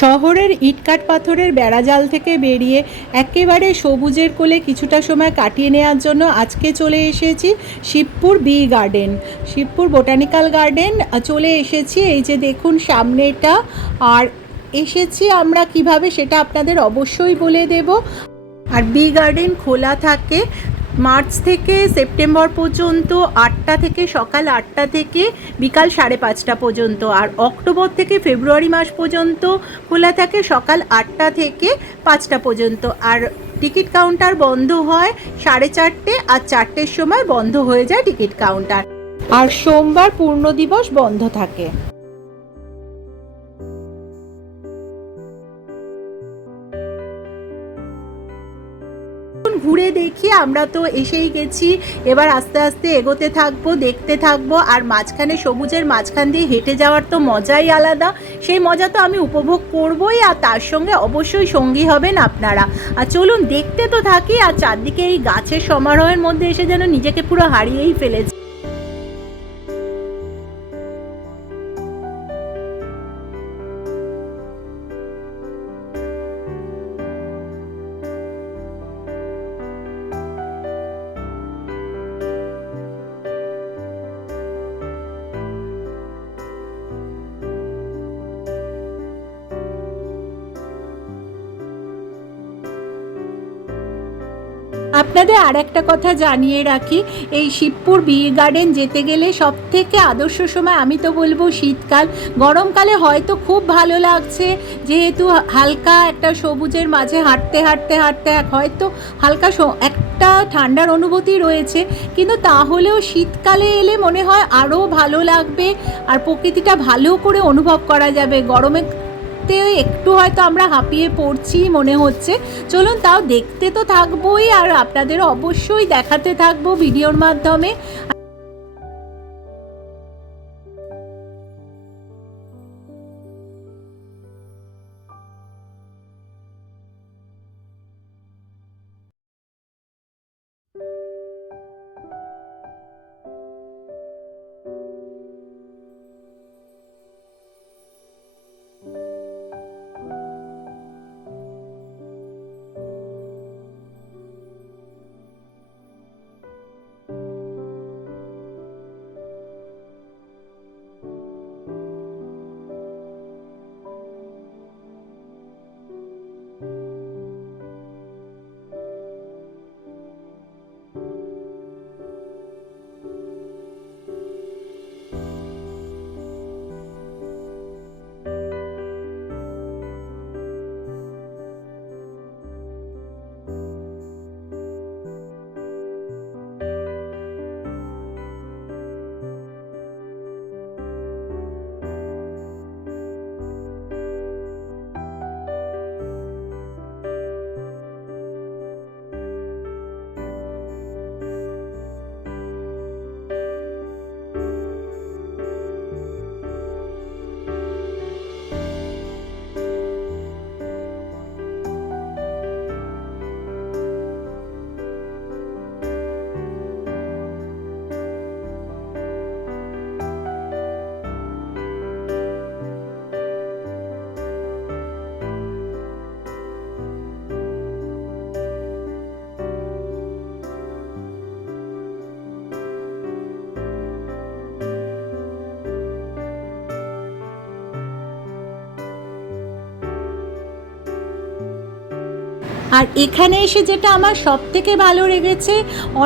শহরের ইটকাট পাথরের বেড়াজাল থেকে বেরিয়ে একেবারে সবুজের কোলে কিছুটা সময় কাটিয়ে নেওয়ার জন্য আজকে চলে এসেছি Shibpur B garden, Shibpur botanical garden চলে এসেছি। এই যে দেখুন সামনেটা, আর এসেছি আমরা কিভাবে সেটা আপনাদের অবশ্যই বলে দেব। আর বি গার্ডেন খোলা থাকে মার্চ থেকে সেপ্টেম্বর পর্যন্ত 8টা থেকে, সকাল 8টা থেকে বিকাল 5:30 পর্যন্ত। আর অক্টোবর থেকে ফেব্রুয়ারি মাস পর্যন্ত খোলা থাকে সকাল 8টা থেকে 5টা পর্যন্ত। আর টিকিট কাউন্টার বন্ধ হয় 4:30 আর 4টের সময় বন্ধ হয়ে যায় টিকিট কাউন্টার। আর সোমবার পূর্ণ দিবস বন্ধ থাকে। ঘুরে দেখি, আমরা তো এসেই গেছি, এবার আস্তে আস্তে এগোতে থাকবো, দেখতে থাকবো। আর মাঝখানে সবুজের মাঝখান দিয়ে হেঁটে যাওয়ার তো মজাই আলাদা, সেই মজা তো আমি উপভোগ করবই, আর তার সঙ্গে অবশ্যই সঙ্গী হবেন আপনারা। আর চলুন দেখতে তো থাকি। আর চারদিকে এই গাছের সমারোহের মধ্যে এসে যেন নিজেকে পুরো হারিয়েই ফেলেছি। আপনাদের আর একটা কথা জানিয়ে রাখি, এই শিবপুর বি গার্ডেন যেতে গেলে সব থেকে আদর্শ সময় আমি তো বলবো শীতকাল। গরমকালে হয়তো খুব ভালো লাগছে, যেহেতু হালকা একটা সবুজের মাঝে হাঁটতে হাঁটতে হাঁটতে হয়তো হালকা একটা ঠান্ডার অনুভূতি রয়েছে, কিন্তু তাহলেও শীতকালে এলে মনে হয় আরও ভালো লাগবে, আর প্রকৃতিটা ভালো করে অনুভব করা যাবে। গরমে একটু হয়তো আমরা হাঁপিয়ে পড়ছি মনে হচ্ছে। চলুন তাও দেখতে তো থাকবোই, আর আপনাদের অবশ্যই দেখাতে থাকবো ভিডিওর মাধ্যমে। আর এখানে এসে যেটা আমার সব থেকে ভালো লেগেছে,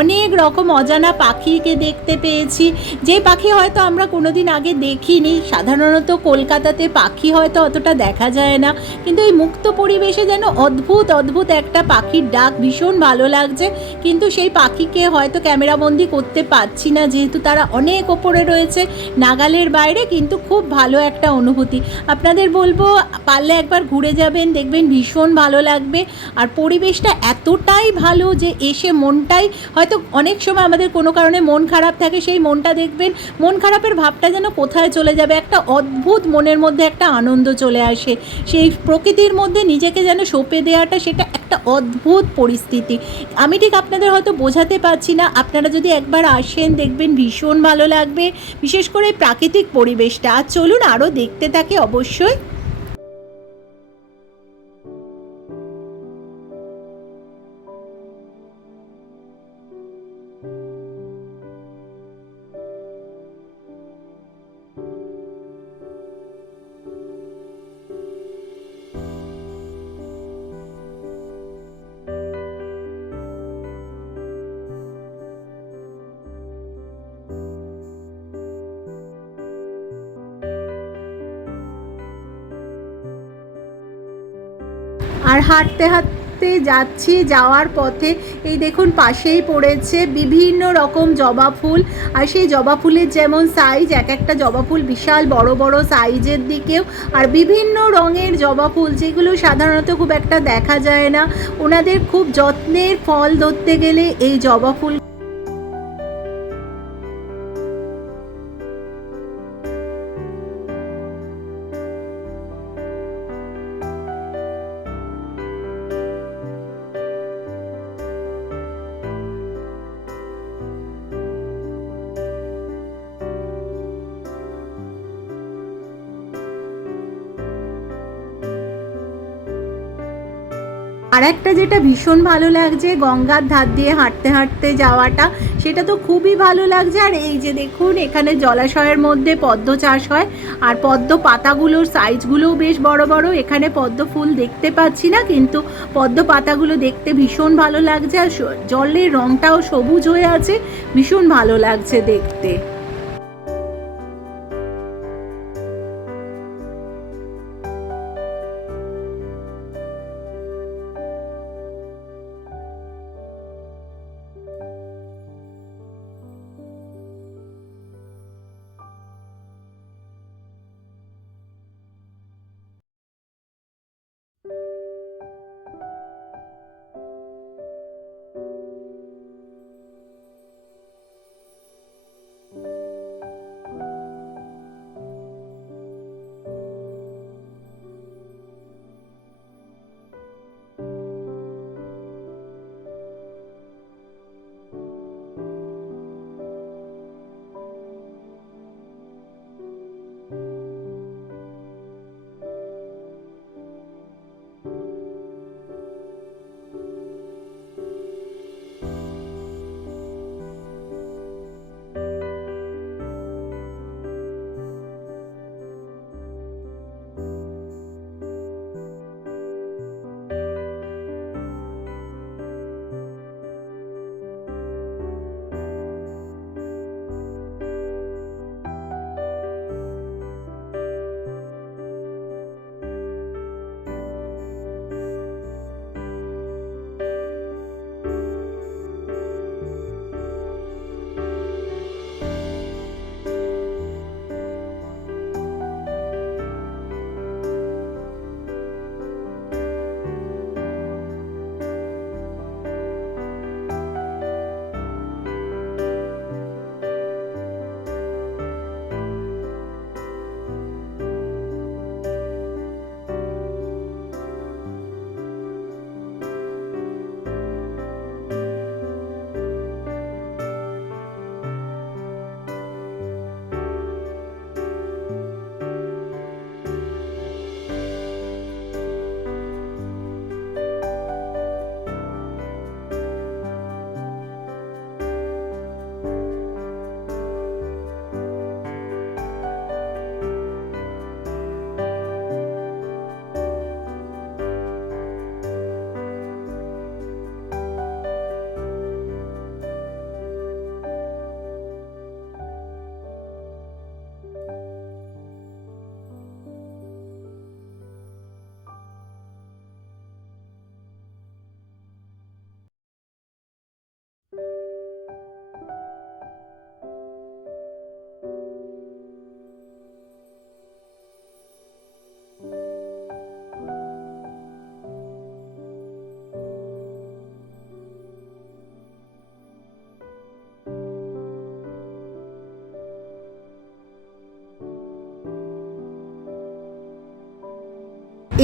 অনেক রকম অজানা পাখিকে দেখতে পেয়েছি, যে পাখি হয়তো আমরা কোনোদিন আগে দেখিনি। সাধারণত কলকাতাতে পাখি হয়তো অতটা দেখা যায় না, কিন্তু এই মুক্ত পরিবেশে যেন অদ্ভুত অদ্ভুত একটা পাখির ডাক, ভীষণ ভালো লাগছে। কিন্তু সেই পাখিকে হয়তো ক্যামেরাবন্দি করতে পারছি না, যেহেতু তারা অনেক ওপরে রয়েছে, নাগালের বাইরে, কিন্তু খুব ভালো একটা অনুভূতি। আপনাদের বলবো পারলে একবার ঘুরে যাবেন, দেখবেন ভীষণ ভালো লাগবে। আর পরিবেশটা এতটাই ভালো যে এসে মনটাই হয়তো অনেক সময় আমাদের কোনো কারণে মন খারাপ থাকে, সেই মনটা দেখবেন, মন খারাপের ভাবটা যেন কোথায় চলে যাবে, একটা অদ্ভুত মনের মধ্যে একটা আনন্দ চলে আসে। সেই প্রকৃতির মধ্যে নিজেকে যেন সঁপে দেওয়াটা, সেটা একটা অদ্ভুত পরিস্থিতি। আমি ঠিক আপনাদের হয়তো বোঝাতে পারছি না, আপনারা যদি একবার আসেন দেখবেন ভীষণ ভালো লাগবে, বিশেষ করে প্রাকৃতিক পরিবেশটা। আর চলুন আরও দেখতে থাকি অবশ্যই। আর হাঁটতে হাঁটতে যাচ্ছি, যাওয়ার পথে এই দেখুন পাশেই পড়েছে বিভিন্ন রকম জবা ফুল। আর সেই জবা ফুলের যেমন সাইজ, এক একটা জবা ফুল বিশাল বড় বড় সাইজের দিকেও, আর বিভিন্ন রঙের জবা ফুল যেগুলো সাধারণত খুব একটা দেখা যায় না। ওনাদের খুব যত্নের ফল ধরতে গেলে এই জবা ফুল। আর একটা যেটা ভীষণ ভালো লাগছে গঙ্গার ধার দিয়ে হাঁটতে হাঁটতে যাওয়াটা, সেটা তো খুবই ভালো লাগছে। আর এই যে দেখুন এখানে জলাশয়ের মধ্যে পদ্ম চাষ হয়, আর পদ্ম পাতাগুলোর সাইজগুলোও বেশ বড় বড়। এখানে পদ্ম ফুল দেখতে পাচ্ছি না, কিন্তু পদ্ম পাতাগুলো দেখতে ভীষণ ভালো লাগছে। আর জলের রঙটাও সবুজ হয়ে আছে, ভীষণ ভালো লাগছে দেখতে।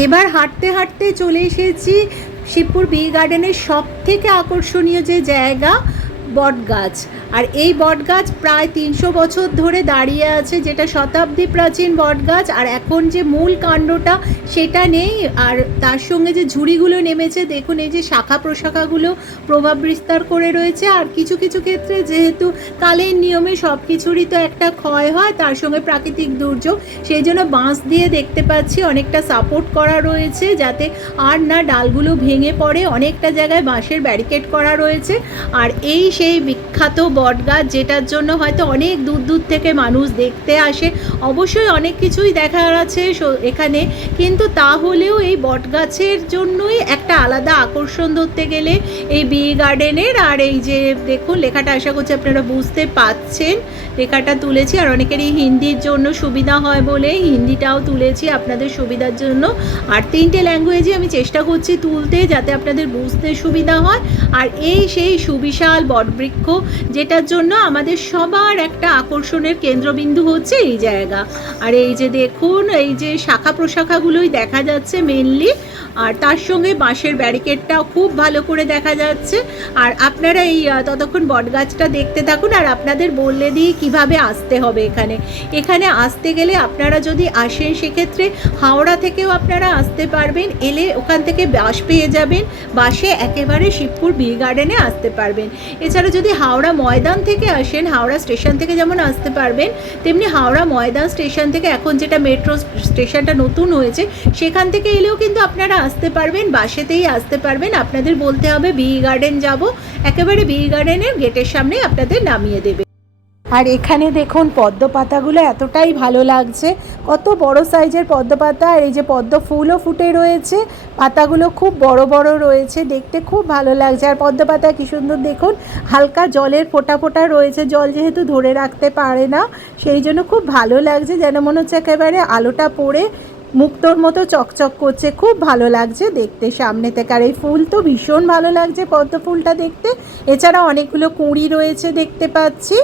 এবার হাঁটতে হাঁটতে চলে এসেছি শিবপুর বি গার্ডেনের সব থেকে আকর্ষণীয় যে জায়গা, বটগাছ। আর এই বটগাছ প্রায় 300 বছর ধরে দাঁড়িয়ে আছে, যেটা শতাব্দী প্রাচীন বটগাছ। আর এখন যে মূল কাণ্ডটা সেটা নেই, আর তার সঙ্গে যে ঝুড়িগুলো নেমেছে দেখুন, এই যে শাখা প্রশাখাগুলো প্রভাব বিস্তার করে রয়েছে। আর কিছু কিছু ক্ষেত্রে যেহেতু কালের নিয়মে সব কিছুরই তো একটা ক্ষয় হয়, তার সঙ্গে প্রাকৃতিক দুর্যোগ, সেই জন্য বাঁশ দিয়ে দেখতে পাচ্ছি অনেকটা সাপোর্ট করা রয়েছে, যাতে আর না ডালগুলো ভেঙে পড়ে। অনেকটা জায়গায় বাঁশের ব্যারিকেড করা রয়েছে। আর এই সেই বিখ্যাত বটগাছ, যেটার জন্য হয়তো অনেক দূর দূর থেকে মানুষ দেখতে আসে। অবশ্যই অনেক কিছুই দেখার আছে এখানে, কিন্তু তাহলেও এই বটগাছের জন্যই একটা আলাদা আকর্ষণ ধরতে গেলে এই বি গার্ডেনের। আর এই যে দেখুন লেখাটা, আশা করছি আপনারা বুঝতে পাচ্ছেন, লেখাটা তুলেছি। আর অনেকেরই হিন্দির জন্য সুবিধা হয় বলে হিন্দিটাও তুলেছি আপনাদের সুবিধার জন্য। আর 3টে ল্যাঙ্গুয়েজে আমি চেষ্টা করছি তুলতে, যাতে আপনাদের বুঝতে সুবিধা হয়। আর এই সেই সুবিশাল বটবৃক্ষ, যেটার জন্য আমাদের সবার একটা আকর্ষণের কেন্দ্রবিন্দু হচ্ছে এই জায়গা। আর এই যে দেখুন, এই যে শাখা প্রশাখাগুলোই দেখা যাচ্ছে মেনলি, আর তার সঙ্গে বাঁশের ব্যারিকেডটাও খুব ভালো করে দেখা যাচ্ছে। আর আপনারা এই ততক্ষণ বটগাছটা দেখতে থাকুন। আর আপনাদের বললে দিই কীভাবে আসতে হবে এখানে। এখানে আসতে গেলে আপনারা যদি আসেন, সেক্ষেত্রে হাওড়া থেকেও আপনারা আসতে পারবেন। এলে ওখান থেকে বাস পেয়ে যাবেন, বাসে একেবারে শিবপুর বি গার্ডেনে আসতে পারবেন। এছাড়া যদি হাওড়া ময়দান থেকে আসেন, হাওড়া স্টেশন থেকে যেমন আসতে পারবেন, তেমনি হাওড়া ময়দান স্টেশন থেকে এখন যেটা মেট্রো স্টেশনটা নতুন হয়েছে, সেখান থেকে এলেও কিন্তু আপনারা আসতে পারবেন, বাসেতেই আসতে পারবেন। আপনাদের বলতে হবে বি গার্ডেন যাব, একেবারে বি গার্ডেনের গেটের সামনে আপনাদের নামিয়ে দেবে। আর এখানে দেখুন পদ্ম পাতাগুলো এতটাই ভালো লাগছে, কত বড় সাইজের পদ্ম পাতা। আর এই যে পদ্ম ফুলও ফুটে রয়েছে, পাতাগুলো খুব বড় বড় রয়েছে, দেখতে খুব ভালো লাগছে। আর পদ্ম পাতা কী সুন্দর দেখুন, হালকা জলের ফোঁটা ফোঁটা রয়েছে, জল যেহেতু ধরে রাখতে পারে না, সেই জন্য খুব ভালো লাগছে, যেন মনে হচ্ছে একেবারে আলোটা পড়ে মুক্তোর মতো চকচক করছে, খুব ভালো লাগছে দেখতে সামনে থেকে। আর এই ফুল তো ভীষণ ভালো লাগছে পদ্ম ফুলটা দেখতে। এছাড়া অনেকগুলো কুঁড়ি রয়েছে দেখতে পাচ্ছি।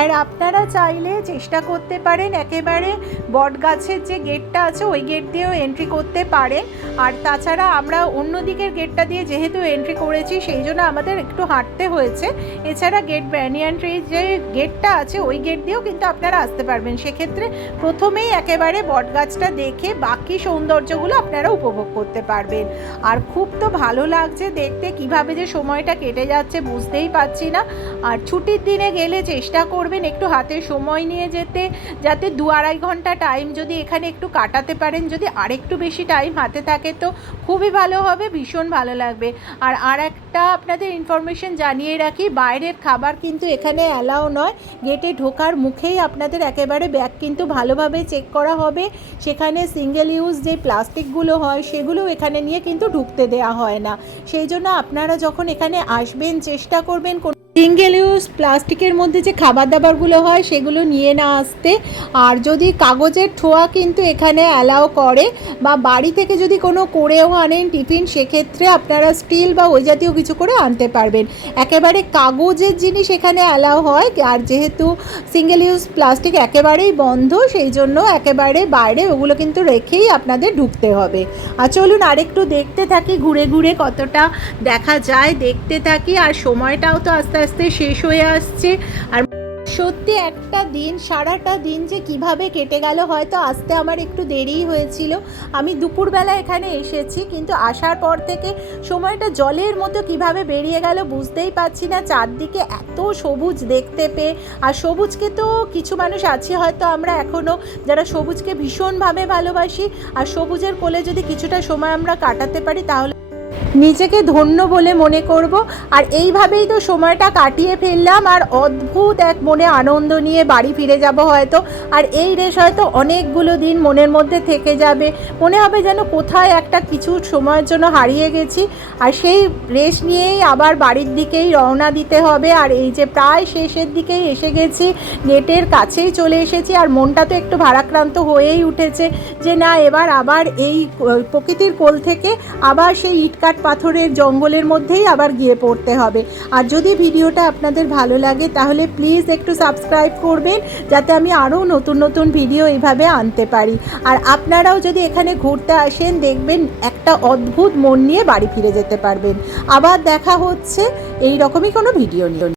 আর আপনারা চাইলে চেষ্টা করতে পারেন একেবারে বট গাছের যে গেটটা আছে ওই গেট দিয়েও এন্ট্রি করতে পারেন। আর তাছাড়া আমরা অন্য দিকের গেটটা দিয়ে যেহেতু এন্ট্রি করেছি, সেই জন্য আমাদের একটু হাঁটতে হয়েছে। এছাড়া গেট ব্যানিয়ান ট্রি যে গেটটা আছে ওই গেট দিয়েও কিন্তু আপনারা আসতে পারবেন। সেক্ষেত্রে প্রথমেই একেবারে বট গাছটা দেখে বাকি সৌন্দর্যগুলো আপনারা উপভোগ করতে পারবেন। আর খুব তো ভালো লাগছে দেখতে, কিভাবে যে সময়টা কেটে যাচ্ছে বুঝতেই পারছি না। আর ছুটির দিনে গেলে চেষ্টা করবেন একটু হাতে সময় নিয়ে যেতে, যাতে 2-2.5 ঘন্টা টাইম যদি এখানে একটু কাটাতে পারেন। যদি আরেকটু বেশি টাইম হাতে থাকে তো খুবই ভালো হবে, ভীষণ ভালো লাগবে। আর একটা আপনাদের ইনফরমেশন জানিয়ে রাখি, বাইরের খাবার কিন্তু এখানে অ্যালাউ নয়। গেটে ঢোকার মুখেই আপনাদের একেবারে ব্যাগ কিন্তু ভালোভাবে চেক করা হবে। সেখানে সিঙ্গেল ইউজ যে প্লাস্টিকগুলো হয় সেগুলো এখানে নিয়ে কিন্তু ঢুকতে দেওয়া হয় না। সেই জন্য আপনারা যখন এখানে আসবেন চেষ্টা করবেন সিঙ্গেল ইউজ প্লাস্টিকের মধ্যে যে খাবার দাবারগুলো হয় সেগুলো নিয়ে না আসতে। আর যদি কাগজের ঠোয়া কিন্তু এখানে অ্যালাউ করে, বা বাড়ি থেকে যদি কোনো করেও আনেন টিফিন, সেক্ষেত্রে আপনারা স্টিল বা ওই জাতীয় কিছু করে আনতে পারবেন। একেবারে কাগজের জিনিস এখানে অ্যালাউ হয়। আর যেহেতু সিঙ্গেল ইউজ প্লাস্টিক একেবারেই বন্ধ, সেই জন্য একেবারে বাইরে ওগুলো কিন্তু রেখেই আপনাদের ঢুকতে হবে। আর চলুন আরেকটু দেখতে থাকি, ঘুরে ঘুরে কতটা দেখা যায় দেখতে থাকি। আর সময়টাও তো আস্তে আস্তে শেষ হয়ে আসছে। আর সত্যি একটা দিন, সারাটা দিন যে কিভাবে কেটে গেল, হয়তো আসতে আমার একটু দেরিই হয়েছিল। আমি দুপুরবেলা এখানে এসেছি, কিন্তু আসার পর থেকে সময়টা জলের মতো কিভাবে বেরিয়ে গেল বুঝতেই পারছি না। চারদিকে এত সবুজ দেখতে পেয়ে, আর সবুজকে তো কিছু মানুষ আছে হয়তো আমরা এখনও যারা সবুজকে ভীষণভাবে ভালোবাসি। আর সবুজের কোলে যদি কিছুটা সময় আমরা কাটাতে পারি তাহলে নিজেকে ধন্য বলে মনে করব। আর এইভাবেই তো সময়টা কাটিয়ে ফেললাম, আর অদ্ভুত এক মনে আনন্দ নিয়ে বাড়ি ফিরে যাব হয়তো। আর এই রেশ হয়তো অনেকগুলো দিন মনের মধ্যে থেকে যাবে, মনে হবে যেন কোথায় একটা কিছু সময়ের জন্য হারিয়ে গেছি। আর সেই রেশ নিয়েই আবার বাড়ির দিকেই রওনা দিতে হবে। আর এই যে প্রায় শেষের দিকেই এসে গেছি, গেটের কাছেই চলে এসেছি, আর মনটা তো একটু ভারাক্রান্ত হয়েই উঠেছে যে না, এবার আবার এই প্রকৃতির কোল থেকে আবার সেই ইটকাট পাথরের জঙ্গলের মধ্যেই আবার গিয়ে পড়তে হবে। আর যদি ভিডিওটা আপনাদের ভালো লাগে তাহলে প্লিজ একটু সাবস্ক্রাইব করবেন, যাতে আমি আরও নতুন নতুন ভিডিও এইভাবে আনতে পারি। আর আপনারাও যদি এখানে ঘুরতে আসেন, দেখবেন একটা অদ্ভুত মন নিয়ে বাড়ি ফিরে যেতে পারবেন। আবার দেখা হচ্ছে এই রকমই কোনো ভিডিও নিয়ে।